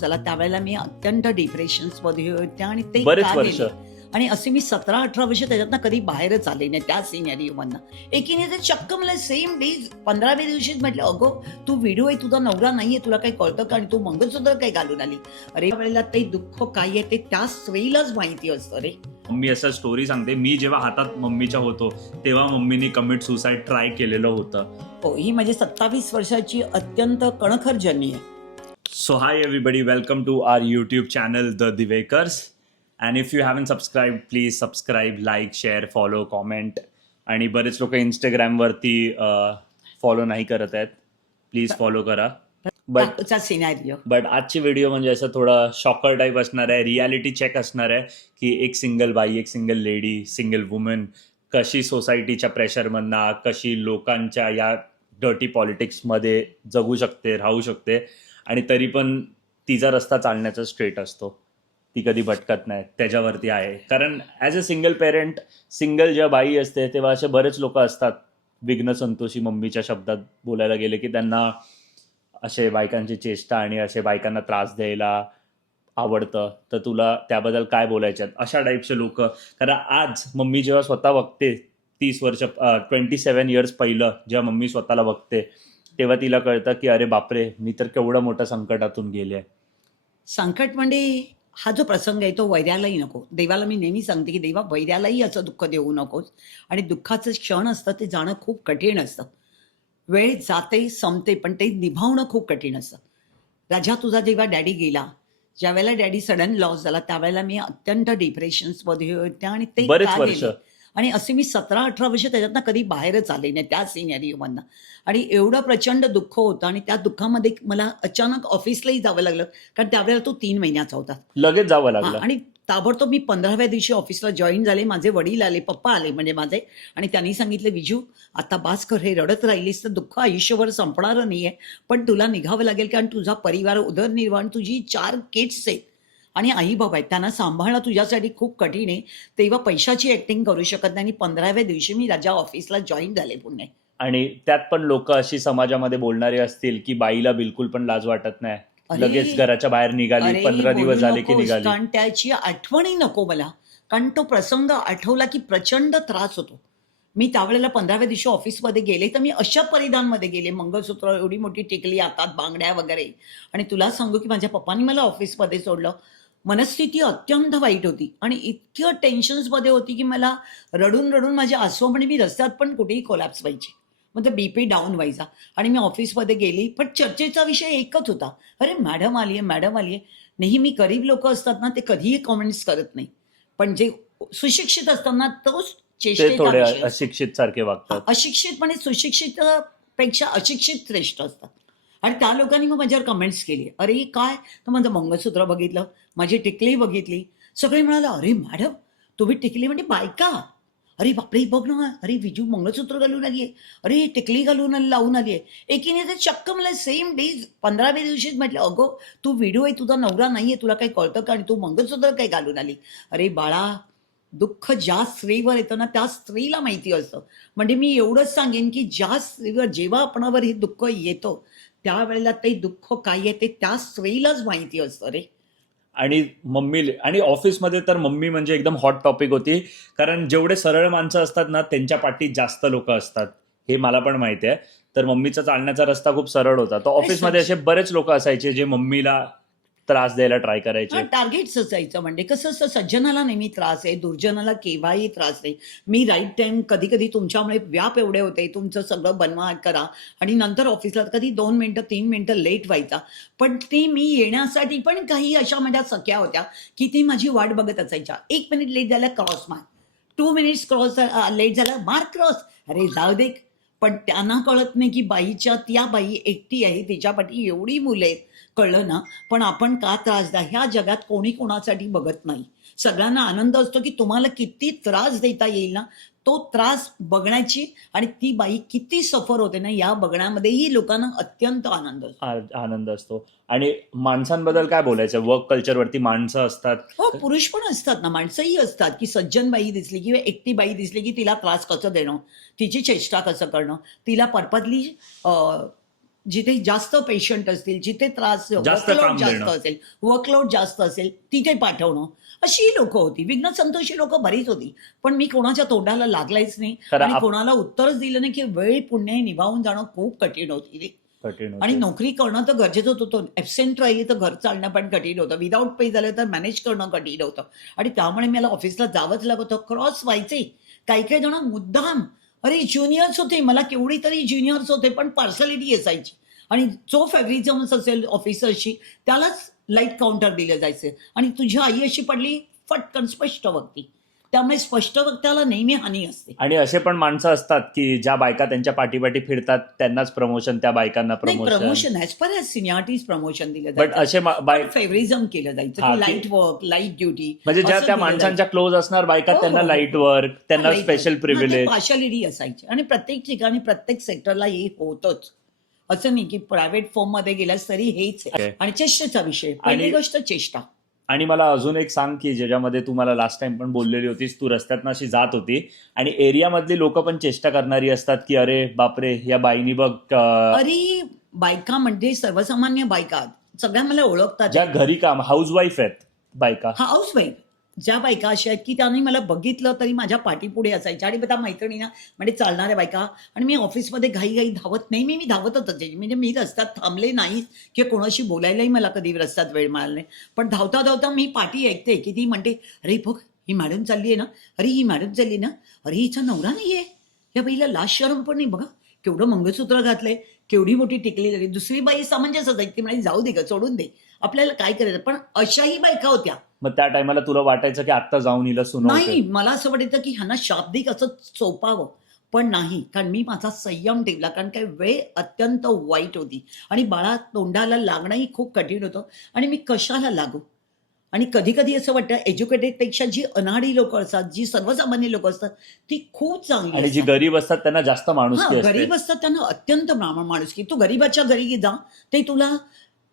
झाला त्यावेळेला मी अत्यंत डिप्रेशन्समध्ये होते आणि ते बरेच का वर्ष. गेले आणि असे मी 17-18 वर्ष त्याच्यातनं कधी बाहेरच आले नाही त्या सिनेरिओमधनं. एकीने तर चक्क मला सेम डे 15व्या दिवशीच म्हटलं, अगं तू व्हिडिओ आहे, तुझा नवरा नाहीये, तुला काही कळतं का आणि तू मंगळसूत्र काही घालून आली. अरे वेळेला ते दुःख काय आहे ते त्या स्त्रीलाच माहिती असतं रे. मम्मी असं स्टोरी सांगते, मी जेव्हा हातात मम्मीच्या होतो तेव्हा मम्मीने कमिट सुसाईड ट्राय केलेलं होतं. हो, ही माझी 27 वर्षाची अत्यंत कणखर जर्नी आहे. So hi everybody, welcome to our YouTube channel The Divekars, and if you haven't subscribed, please subscribe, like, share, follow, comment. आणि बरेच लोक Instagram वरती फॉलो नाही करत आहेत, प्लीज फॉलो करा. त्याचा सिनेरिओ बट आजची व्हिडिओ म्हणजे असं थोडा शॉकर टाईप असणार आहे, रियालिटी चेक असणार आहे की एक सिंगल बाई, एक सिंगल लेडी, सिंगल वुमन कशी सोसायटीच्या प्रेशरमधनं, कशी लोकांच्या या डर्टी पॉलिटिक्समध्ये जगू शकते, राहू शकते आणि तरी पण तिचा रस्ता चालण्याचा स्ट्रेट असतो, ती कधी भटकत नाही, त्याच्यावरती आहे. कारण as a single parent, single जेव्हा बाई असते तेव्हा असे बरेच लोक असतात, विघ्न संतोषी मम्मीच्या शब्दात बोलायला गेले की त्यांना असे बायकांची चेष्टा आणि असे बायकांना त्रास द्यायला आवडतं, तर तुला त्याबद्दल काय बोलायचे आहेत, अशा टाईपचे लोक. कारण आज मम्मी जेव्हा स्वतः बघते 27 इयर्स पहिलं जेव्हा मम्मी स्वतःला बघते तेव्हा तिला कळतं की अरे बापरे, मी तर केवढं मोठ्या संकटातून गेले. संकट म्हणजे हा जो प्रसंग आहे तो वैर्यालाही नको. देवाला मी नेहमी सांगते की देवा वैर्यालाही असं दुःख देऊ नकोस. आणि दुःखाचं क्षण असतं ते जाणं खूप कठीण असतं. वेळ जाते संपते पण ते निभावणं खूप कठीण असतं. राजा तुझा जेव्हा डॅडी गेला, ज्या वेळेला डॅडी सडन लॉस झाला त्यावेळेला मी अत्यंत डिप्रेशन्समध्ये होते आणि ते बरेच का वर्ष. गेले आणि असे मी 17-18 वर्ष त्याच्यातनं कधी बाहेरच आले नाही त्या सिनेरिओमधनं. आणि एवढं प्रचंड दुःख होतं आणि त्या दुःखामध्ये मला अचानक ऑफिसलाही जावं लागलं, कारण त्यावेळेला तो 3 महिन्याचा होता. लगेच जावं हां, लागलं. आणि ताबडतोब मी 15व्या दिवशी ऑफिसला जॉईन झाले. माझे वडील आले, पप्पा आले म्हणजे माझे, आणि त्यांनी सांगितलं, "विजू आता बास कर, हे रडत राहिलीस तर दुःख आयुष्यभर संपणारं नाहीये. पण तुला निघावं लागेल कारण तुझा परिवार, उदरनिर्वाह, तुझी 4 किड्स आहेत आणि आई-बाबा आहेत. त्यांना सांभाळणं तुझ्यासाठी खूप कठीण आहे. तेव्हा पैशाची ॲक्टिंग करू शकत नाही." आणि 15व्या दिवशी मी राजा ऑफिसला जॉईन झाले पुणे. आणि त्यात पण लोक अशी समाजामध्ये बोलणारे असतील की बाईला बिलकुल पण लाज वाटत नाही, अरे! लगेच घराच्या बाहेर निघाली, अरे 15 बोलू दिवस झाले की नकोस, निघाली. कारण त्याची आठवणही नको मला. कारण तो प्रसंग आठवला की प्रचंड त्रास होतो. मी त्यावेळेला 15व्या दिवशी ऑफिसमध्ये गेले, तर मी अशा परिधानमध्ये गेले, मंगळसूत्र, एवढी मोठी टिकली, हातात बांगड्या वगैरे. आणि तुला सांगू की माझ्या पप्पांनी मला ऑफिसमध्ये सोडलं. मनस्थिती अत्यंत वाईट होती आणि इतक्या टेन्शन्समध्ये होती की मला रडून माझे अश्रू, म्हणजे मी रस्त्यात पण कुठेही कोलॅप्स व्हायची. मग ते बीपी डाऊन व्हायचा. आणि मी ऑफिसमध्ये गेली, पण चर्चेचा विषय एकच होता. अरे मॅडम आली आहे, मॅडम आली आहे. नेहमी गरीब लोकं असतात ना, ते कधीही कमेंट्स करत नाही. पण जे सुशिक्षित असतात ना, तोच ते चेष्टेचा थोडे विषय असतो. अशिक्षित सारखे वागतात. अशिक्षितपणे सुशिक्षितपेक्षा अशिक्षित श्रेष्ठ असतात. आणि त्या लोकांनी मग माझ्यावर कमेंट्स केली. "अरे काय?" तर माझं मंगळसूत्र बघितलं, माझी टिकली बघितली. सगळे म्हणाले, "अरे मॅडम, तुम्ही टिकली म्हणजे बायका? अरे बापरे! बघ ना, अरे विजू मंगळसूत्र घालून आली आहे. अरे टिकली घालून लावून आली आहे." एकीने तर चक्क मला सेम डे 15व्या दिवशीच म्हटलं, "अगं तू व्हिडिओ आहे, तुझा नवरा नाहीये, तुला काही कळतं का आणि तू मंगळसूत्र काही घालून आली." अरे बाळा, दुःख ज्या स्त्रीवर येतं ना, त्या स्त्रीला माहिती असतं. म्हणजे मी एवढंच सांगेन, की ज्या स्त्रीवर जेव्हा आपणावर हे दुःख येतं, त्यावेळेला ते दुःख काय आहे ते त्या स्त्रीलाच माहिती असतं रे. आणि मम्मी आणि ऑफिसमध्ये तर मम्मी म्हणजे एकदम हॉट टॉपिक होती, कारण जेवढे सरळ माणसं असतात ना त्यांच्या पाठीत जास्त लोक असतात, हे मला पण माहिती आहे. तर मम्मीचा चालण्याचा रस्ता खूप सरळ होता. तर ऑफिसमध्ये असे बरेच लोक असायचे जे मम्मीला त्रास द्यायला ट्राय करायचे. टार्गेट्स असायचं. म्हणजे कसं असतं, सज्जनाला नेहमी त्रास आहे, दुर्जनाला केव्हाही त्रास नाही. मी राईट टाईम, कधी-कधी तुमच्यामुळे व्याप एवढे होते, तुमचं सगळं बनवा, करा आणि नंतर ऑफिसला कधी 2 मिनिटं, 3 मिनिटं लेट व्हायचा. पण ते मी येण्यासाठी पण काही अशा माझ्या सख्या होत्या, की ती माझी वाट बघत असायच्या. 1 मिनिट लेट झाला, क्रॉस मार. 2 मिनिट्स लेट झाला, मार क्रॉस. अरे जाऊ दे. पण त्यांना कळत नाही, की त्या बाई एकटी आहे, तिच्यापाठी एवढी मुलं आहेत. कळलं ना? पण आपण का त्रासदार, ह्या जगात कोणी कोणासाठी बघत नाही. सगळ्यांना आनंद असतो की तुम्हाला किती त्रास देता येईल ना, तो त्रास बघण्याची, आणि ती बाई किती सफर होते ना, या बघण्यामध्येही लोकांना अत्यंत आनंद असतो. आनंद असतो. आणि माणसांबद्दल काय बोलायचं, वर्क कल्चरवरती माणसं असतात. हो, पुरुष पण असतात ना, माणसंही असतात, की सज्जन बाई दिसली किंवा एकटी बाई दिसली, की तिला त्रास कसं देणं, तिची चेष्टा कसं करणं, तिला पर्पजली जिथे जास्त पेशंट असतील, जिथे त्रास जास्त वर्कलोड काम जास्त देणं. असेल, वर्कलोड जास्त असेल, तिथे पाठवणं. अशी लोकं होती. विघ्न संतोषी लोकं बरीच होती. पण मी कोणाच्या तोंडाला लागलाच नाही खरं आणि कोणाला उत्तरच दिलं नाही, की वेळ पुण्य निभावून जाणं खूप कठीण होती रे. कठीण आणि होते. नोकरी करणं तर गरजेचंच होतं. ॲब्सेंट राहिली तर घर चालणं पण कठीण होतं. विदाऊट पे झालं तर मॅनेज करणं कठीण होतं. आणि त्यामुळे मला ऑफिसला जावंच लागत होतं. क्रॉस व्हायचे. काही-काही जण मुद्दाम अरे ज्युनियर्स होते. मला केवढी तरी ज्युनियर्स होते, पण पार्शालिटी असायची. आणि जो फेव्हरिझम्स असेल ऑफिसर्सची त्यालाच लाईट काउंटर दिले जायचे. आणि तुझी आई अशी पडली फटकन स्पष्ट वक्ती. त्यामुळे स्पष्ट वक्त्याला नेहमी हानी असते. आणि असे पण माणसं असतात की ज्या बायका त्यांच्या पाठीपाठी फिरतात त्यांनाच प्रमोशन, त्या बायकांना नाही promotion. Promotion as per as seniorities promotion दिलं बट जायचं. असे पण फेव्हरिझम केलं जायचं, हा, की की लाईट वर्क, लाईट ड्युटी म्हणजे ज्या असं त्या दिलं माणसांच्या जायचं. क्लोज असणार बायका हो, त्यांना हो, हो, लाईट हो. वर्क, त्यांना लाईट स्पेशल वर्क. ते प्रिव्हिलेज. पार्शालिटी असायची आणि प्रत्येक ठिकाणी, प्रत्येक सेक्टरला हे होतंच. असं नाही, की प्रायव्हेट फर्ममध्ये गेलास तरी हेच आहे. आणि चेष्टेचा विषय. पहिली आणि गोष्ट चेष्टा. आणि मला अजून एक सांग की ज्याच्यामध्ये तू मला लास्ट टाइम पण बोललेली होतीस, तू रस्त्यातनं अशी जात होती आणि एरियामधली लोक पण चेष्टा करणारी असतात की अरे बापरे या बाईनी बघ अरे बायका म्हणजे सर्वसामान्य बायका सगळ्या मला ओळखतात. ज्या घरी काम हाऊसवाईफ आहेत बायका. हा हाऊसवाईफ. ज्या बायका अशा आहेत, की त्यांनी मला बघितलं तरी माझ्या पाठीपुढे असायच्या आणि त्या मैत्रिणींना म्हणजे चालणाऱ्या बायका. आणि मी ऑफिसमध्ये घाई-घाई धावत नेहमी मी धावतच असायची. म्हणजे मी रस्त्यात थांबले नाही किंवा कोणाशी बोलायलाही मला कधी रस्त्यात वेळ मिळाला नाही. पण धावता-धावता मी पाठी ऐकते, की ती म्हणते, "अरे बघ, ही मॅडम चालली आहे ना? अरे ही मॅडम चालली ना? अरे हिचा नवरा नाहीये. या बाईला लाज शरम पण नाही बघा. केवढं मंगळसूत्र घातलंय, केवढी मोठी टिकली झाली." दुसरी बाई समंजस असायची. ती म्हणाली, "जाऊ दे गं, सोडून दे. आपल्याला काय करायचं?" पण अशाही बायका होत्या. मग त्या टायमाला तुला वाटायचं की आत्ता जाऊन हिला सुनावते. नाही, मला असं वाटायचं की ह्यांना शाब्दिक असं चोपावं. पण नाही, कारण मी माझा संयम ठेवला. कारण काय वेळ अत्यंत वाईट होती आणि बाळा तोंडाला लागणंही खूप कठीण होतं आणि मी कशाला लागू? आणि कधी-कधी असं वाटतं एज्युकेटेडपेक्षा जी अनाडी लोकं असतात, जी सर्वसामान्य लोकं असतात, ती खूप चांगली आणि जी असतात. गरीब असतात त्यांना जास्त माणुसकी हां, असते. गरीब असतात त्यांना अत्यंत माणुसकी. तू गरीबाच्या घरी जा, ते तुला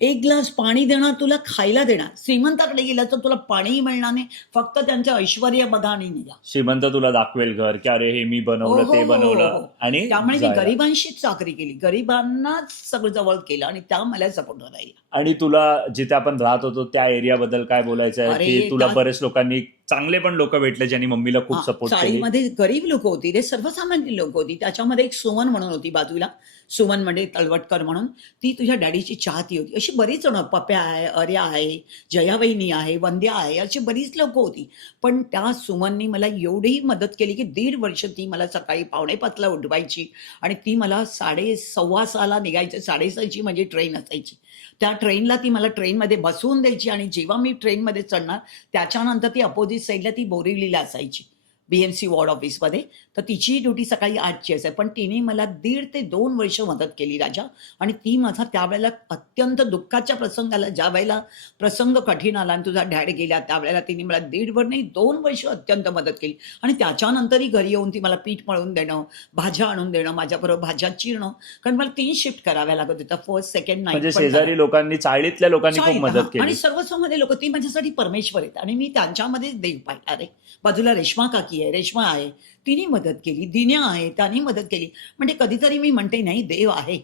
1 ग्लास पाणी देणार, तुला खायला देणार. श्रीमंताकडे गेला तर तुला पाणीही मिळणार नाही. फक्त त्यांचं ऐश्वर्य बघा आणि निघा. श्रीमंत तुला दाखवेल घर की अरे हे मी हो, बनवलं हो, ते हो, हो, बनवलं हो. आणि त्यामुळे मी जायला. गरिबांशीच चाकरी केली. गरिबांनाच सगळं जवळ केलं आणि त्या मला सपोर्ट राहिल्या. आणि तुला जिथे आपण राहत होतो त्या एरियाबद्दल काय बोलायचं आहे अरे की तुला त्या बरेच लोकांनी, चांगले पण लोक भेटले ज्यांनी मम्मीला खूप हां, सपोर्ट केली. चाळीमध्ये गरीब लोकं होती रे, सर्वसामान्य लोकं होती. त्याच्यामध्ये एक सुमन म्हणून होती बाजूला. सुमन म्हणजे तळवटकर म्हणून. ती तुझ्या डॅडीची चाहती होती. अशी बरीच जणं पप्या आहे, अर्या आहे, जयावहिनी आहे, वंद्या आहे, अशी बरीच लोकं होती. पण त्या सुमननी मला एवढी मदत केली, की 1.5 वर्ष ती मला सकाळी 5:45ला उठवायची आणि ती मला 6:15ला निघायचं. 6:30ची माझी ट्रेन असायची. त्या ट्रेनला ती मला ट्रेनमध्ये बसवून द्यायची आणि जेव्हा मी ट्रेनमध्ये चढणार त्याच्यानंतर ती अपोझिट साइडला ती बोरिवलीला असायची. BMC वॉर्ड ऑफिसमध्ये. तर तिची ड्युटी सकाळी 8ची असायची. पण तिने मला 1.5 ते 2 वर्ष मदत केली राजा. आणि ती माझा त्यावेळेला अत्यंत दुःखाच्या प्रसंगाला ज्यावेळेला प्रसंग कठीण आला आणि तुझा डॅड गेला त्यावेळेला तिने मला 1.5 वर नाही 2 वर्ष अत्यंत मदत केली. आणि त्याच्यानंतरही घरी येऊन ती मला पीठ मळून देणं, भाज्या आणून देणं, माझ्याबरोबर भाज्या चिरणं. कारण मला 3 शिफ्ट कराव्या लागत होत्या. फर्स्ट, सेकंड, नाईट म्हणजे पण शेजारी लोकांनी, चाळीतल्या लोकांनी खूप चाळीत मदत हां. आणि केली. सर्वस्वामध्ये लोकं ती माझ्यासाठी परमेश्वर आहेत आणि मी त्यांच्यामध्येच देव पाहिला रे. बाजूला रेश्मा काकी आहे, रेश्मा आहे, तिने मदत केली. दिन्या आहे, त्याने मदत केली. म्हणजे कधीतरी मी म्हणते नाही देव आहे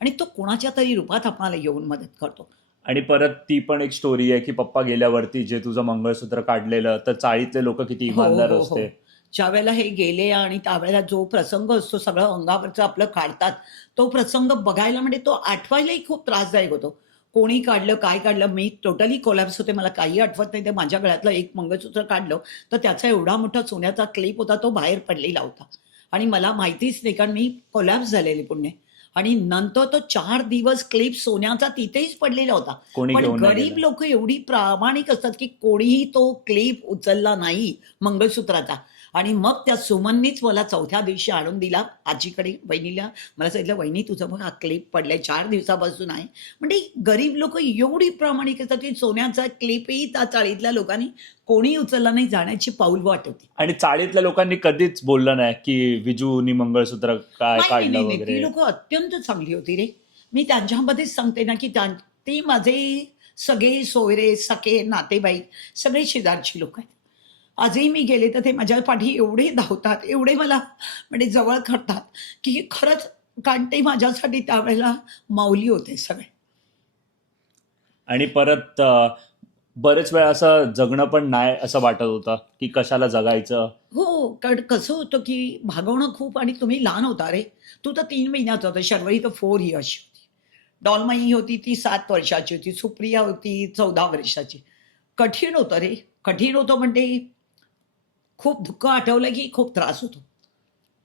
आणि तो कोणाच्या तरी रूपात आपल्याला येऊन मदत करतो. आणि परत ती पण एक स्टोरी आहे की पप्पा गेल्यावरती जे तुझं मंगळसूत्र काढलेलं, तर चाळीतले लोक किती हो, इमानदार हो, हो. असते. ज्यावेळेला हे गेले आणि त्यावेळेला जो प्रसंग असतो सगळं अंगावरचं आपलं काढतात, तो प्रसंग बघायला म्हणजे तो आठवायलाही खूप त्रासदायक होतो. कोणी काढलं, काय काढलं, मी टोटली कोलॅप्स होते. मला काही आठवत नाही. ते माझ्या गळ्यातलं एक मंगळसूत्र काढलं, तर त्याचा एवढा मोठा सोन्याचा क्लिप होता, तो बाहेर पडलेला होता. आणि मला माहितीच नाही, कारण मी कोलॅप्स झालेले पुण्य. आणि नंतर तो 4 दिवस क्लिप सोन्याचा तिथेच पडलेला होता. कोणी पण घेऊन नाही गरीब गेलं. लोकं एवढी प्रामाणिक असतात, की कोणीही तो क्लिप उचलला नाही मंगळसूत्राचा. आणि मग त्या सुमननीच मला 4थ्या दिवशी आणून दिला आजीकडे, वहिनीला. मला सांगितलं, "वहिनी तुझा बघ हा क्लिप पडलाय 4 दिवसापासून आहे." म्हणजे गरीब लोकं एवढी प्रामाणिक असतात, की सोन्याचा क्लिपही त्या चाळीतल्या लोकांनी कोणी उचलला नाही, जाण्याची पाऊल वाट होती. आणि चाळीतल्या लोकांनी कधीच बोललं नाही की विजूनी मंगळसूत्र काय नाही, नाही, काढलं नाही, नाही. ती वगैरे. लोकं अत्यंत चांगली होती रे. मी त्यांच्यामध्येच सांगते ना, की ते माझे सगळे सोयरे, सखे, नातेवाईक सगळे शेजारची लोकं आहेत. आजही मी गेले तर ते माझ्या पाठी एवढे धावतात, एवढे मला म्हणजे जवळ करतात, की खरंच कारण ते माझ्यासाठी त्यावेळेला माऊली होते सगळे. आणि परत बरेच वेळा असं जगणं पण नाही असं वाटत होतं की कशाला जगायचं. हो, कारण कसं होतं, की भागवणं खूप आणि तुम्ही लहान होता रे. तू तर 3 महिन्याचा होता. शर्वरी तर 4 इयर्सची होती. डॉलमाई होती ती 7 वर्षाची होती. सुप्रिया होती 14 वर्षाची. कठीण होतं रे. कठीण होतं म्हणजे खूप दुःख आठवलं, की खूप त्रास होतो.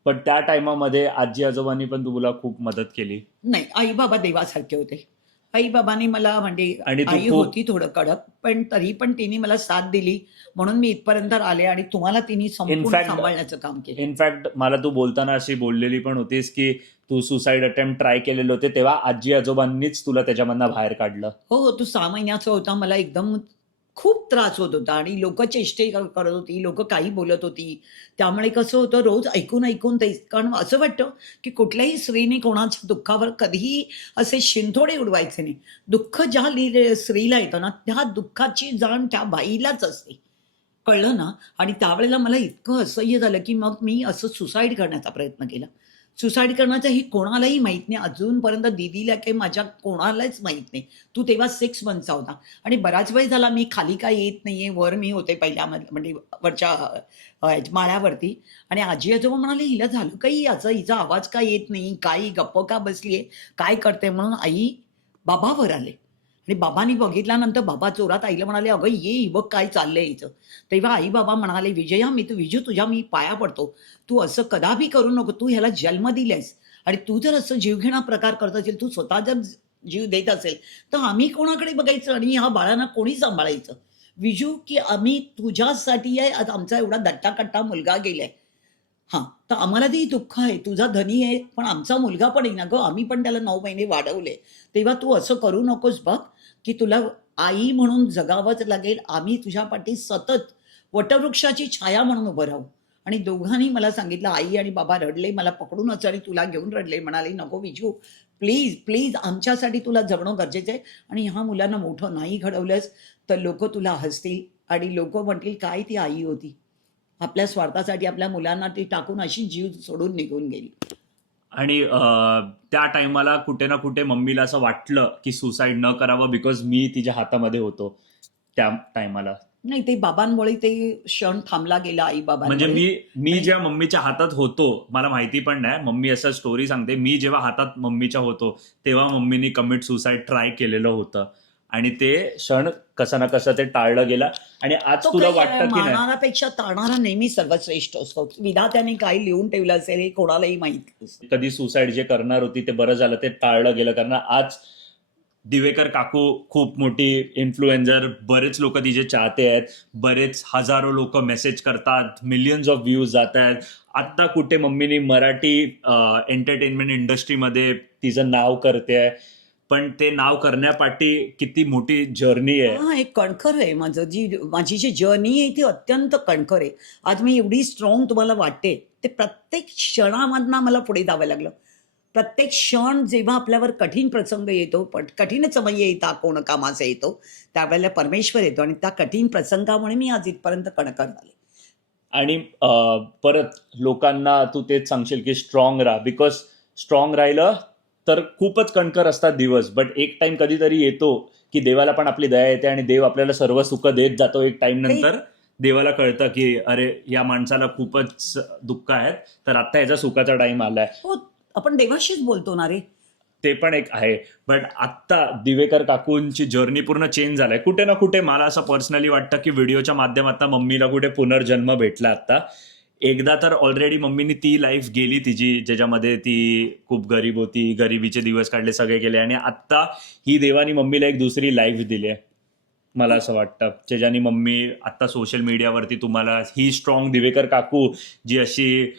पण त्या टायमामध्ये आजी आजोबांनी पण तुला खूप मदत केली. नाही, आई-बाबा देवासारखे होते. आई-बाबांनी मला म्हणजे आणि तू आई खूप होती थोडं कडक, पण तरी पण तिने मला साथ दिली. म्हणून मी इथपर्यंत आले आणि तुम्हाला तिने संपूर्ण इनफॅक्ट सांभाळण्याचं काम केलं. इनफॅक्ट मला तू बोलताना अशी बोललेली पण होतीस की तू सुसाईड अटेम्प्ट ट्राय केलेले होते तेव्हा आजी आजोबांनीच तुला त्याच्यामधनं बाहेर काढलं. हो, हो. तो 6 महिन्याचा होता. मला एकदम खूप त्रास होत होता आणि लोकं चेष्टे करत होती, लोकं काही बोलत होती. त्यामुळे कसं होतं रोज ऐकून ते कारण असं वाटतं, की कुठल्याही स्त्रीने कोणाच्या दुःखावर कधीही असे शिंतोडे उडवायचे नाही. दुःख ज्या स्त्रीला येतं ना, त्या दुःखाची जाण त्या बाईलाच असते. कळलं ना? आणि त्यावेळेला मला इतकं असह्य झालं, की मग मी असं सुसाईड करण्याचा प्रयत्न केला. सुसाईड करण्याचं हे कोणालाही माहीत नाही. अजूनपर्यंत दीदीला काही माझ्या कोणालाच माहीत नाही. तू तेव्हा 6 मंथचा होता आणि बराच वेळ झाला मी खाली काय येत नाहीये. वर मी होते पहिल्या म्हणजे वरच्या माळ्यावरती आणि आजी-आजोबा म्हणाले, "हिला झालं काही याचं? हिचा आवाज का येत नाही? काय गप्प का बसली काय करते?" म्हणून आई, बाबा वर आले आणि बाबांनी बघितल्यानंतर बाबा जोरात आईला म्हणाले, "अगं ये, ही बघ काय चाललंय हिचं." तेव्हा आई-बाबा म्हणाले, "विजया विजू तुझ्या मी पाया पडतो. तू असं कदापि करू नको. तू ह्याला जन्म दिलायस आणि तू जर असं जीवघेणा प्रकार करत असेल, तू स्वतः जर जीव देत असेल, तर आम्ही कोणाकडे बघायचं आणि ह्या बाळांना कोणी सांभाळायचं? विजू, की आम्ही तुझ्यासाठी आहे, आज आमचा एवढा दट्टा-कट्टा मुलगा गेलाय. हां, तर आम्हाला ते दुःख आहे. तुझा धनी आहे, पण आमचा मुलगा पण आहे ना गं. आम्ही पण त्याला 9 महिने वाढवले. तेव्हा तू असं करू नकोस बघ, की तुला आई म्हणून जगावंच लागेल. आम्ही तुझ्या पाठी सतत वटवृक्षाची छाया म्हणून उभं राहू. आणि दोघांनी मला सांगितलं, आई आणि बाबा रडले मला पकडूनच आणि तुला घेऊन रडले. म्हणाले, "नको विजू, प्लीज, प्लीज आमच्यासाठी तुला जगणं गरजेचं आहे आणि ह्या मुलांना मोठं नाही घडवलंस, तर लोकं तुला हसतील आणि लोकं म्हणतील, काय ती आई होती." आपल्या स्वार्थासाठी आपल्या मुलांना ती टाकून अशी जीव सोडून निघून गेली. आणि त्या टायमाला कुठे ना कुठे मम्मीला असं वाटलं की सुसाईड न करावं बिकॉज मी तिच्या हातामध्ये होतो त्या टायमाला. नाही ते बाबांमुळे ते क्षण थांबला गेला म्हणजे आई-बाबांमुळे मी मी आणि जेव्हा मम्मीच्या हातात होतो मला माहिती पण नाही, मम्मी असं स्टोरी सांगते, मी जेव्हा हातात मम्मीच्या होतो तेव्हा मम्मीनी कमिट सुसाईड ट्राय केलेलं होतं आणि ते क्षण कसं ना कसं ते टाळलं गेलं. आणि आज तो तुला काही वाटतं की नाही मारणारापेक्षा तारणारा नेहमी सर्वश्रेष्ठ असतो. विधात्याने काय लिहून ठेवलं असेल हे कोणालाही माहीत नसतं. कधी सुसाईड जे करणार होती ते बरं झालं ते टाळलं गेलं, कारण आज दिवेकर काकू खूप मोठी इन्फ्लुएन्झर, बरेच लोक तिचे चाहते आहेत, बरेच हजारो लोक मेसेज करतात, मिलियन्स ऑफ व्ह्यूज जात आहेत. आत्ता कुठे मम्मीनी मराठी एंटरटेनमेंट इंडस्ट्रीमध्ये तिचं नाव करते आहे, पण ते नाव करण्यापाठी किती मोठी जर्नी आहे. हां, एक कणखर आहे माझी जी जर्नी आहे ती अत्यंत कणखर आहे. आज मी एवढी स्ट्राँग तुम्हाला वाटते, ते प्रत्येक क्षणामधनं मला पुढे जावं लागलं. प्रत्येक क्षण जेव्हा आपल्यावर कठीण प्रसंग येतो, कठीण समय येता कोण कामाचा येतो, त्यावेळेला परमेश्वर येतो आणि त्या कठीण प्रसंगामुळे मी आज इथपर्यंत कणखर झाले. आणि परत लोकांना तू तेच सांगशील की स्ट्रॉंग राहा, बिकॉज स्ट्रॉंग राहिलं तर खूपच कणकर असतात दिवस, बट एक टाइम कधीतरी येतो की देवाला पण आपली दया येते आणि देव आपल्याला सर्व सुख देत जातो. एक टाइम ते नंतर देवाला कळतं की अरे या माणसाला खूपच दुःख आहेत, तर आता याचा सुखाचा टाइम आलाय. हो, आपण देवाशीच बोलतो ना रे. ते पण एक आहे. बट आत्ता दिवेकर काकूंची जर्नी पूर्ण चेंज झालाय. कुठे ना कुठे मला असं पर्सनली वाटतं की व्हिडिओच्या माध्यमातून मम्मीला कुठे पुनर्जन्म भेटला आता. एकदा तर ऑलरेडी मम्मीनी ती लाईफ गेली तिची, ज्याच्यामध्ये ती खूप गरीब होती, गरिबीचे दिवस काढले, सगळे केले, आणि आत्ता ही देवानी मम्मीला एक दुसरी लाईफ दिली आहे. मला असं वाटतं ज्याच्यानी मम्मी आत्ता सोशल मीडियावरती तुम्हाला ही स्ट्रॉंग दिवेकर काकू जी अशी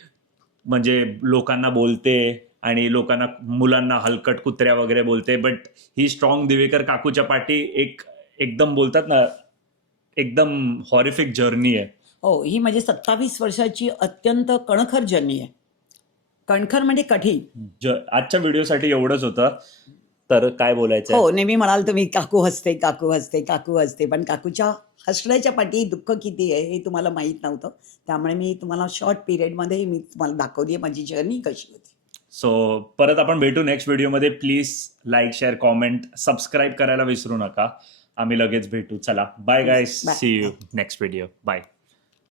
म्हणजे लोकांना बोलते आणि लोकांना, मुलांना हलकट कुत्र्या वगैरे बोलते, बट ही स्ट्रॉंग दिवेकर काकूच्या पाठी एक एकदम बोलतात ना, एकदम हॉरिफिक जर्नी आहे. हो, ही माझी 27 वर्षाची अत्यंत कणखर जर्नी आहे. कणखर म्हणजे कठीण. आजच्या व्हिडिओसाठी एवढंच होतं. तर काय बोलायचं आहे? हो, नेहमी म्हणाल तुम्ही काकू हसते, काकू हसते, काकू हसते. पण काकूच्या हसण्याच्या पाठी दुःख किती आहे हे तुम्हाला माहीत नव्हतं. त्यामुळे मी तुम्हाला शॉर्ट पिरियडमध्ये मी तुम्हाला दाखवली आहे माझी जर्नी कशी होती. सो परत आपण भेटू नेक्स्ट व्हिडिओमध्ये. Please like, share, comment, subscribe करायला विसरू नका. आम्ही लगेच भेटू. चला bye guys, Bye. See you next video. Bye.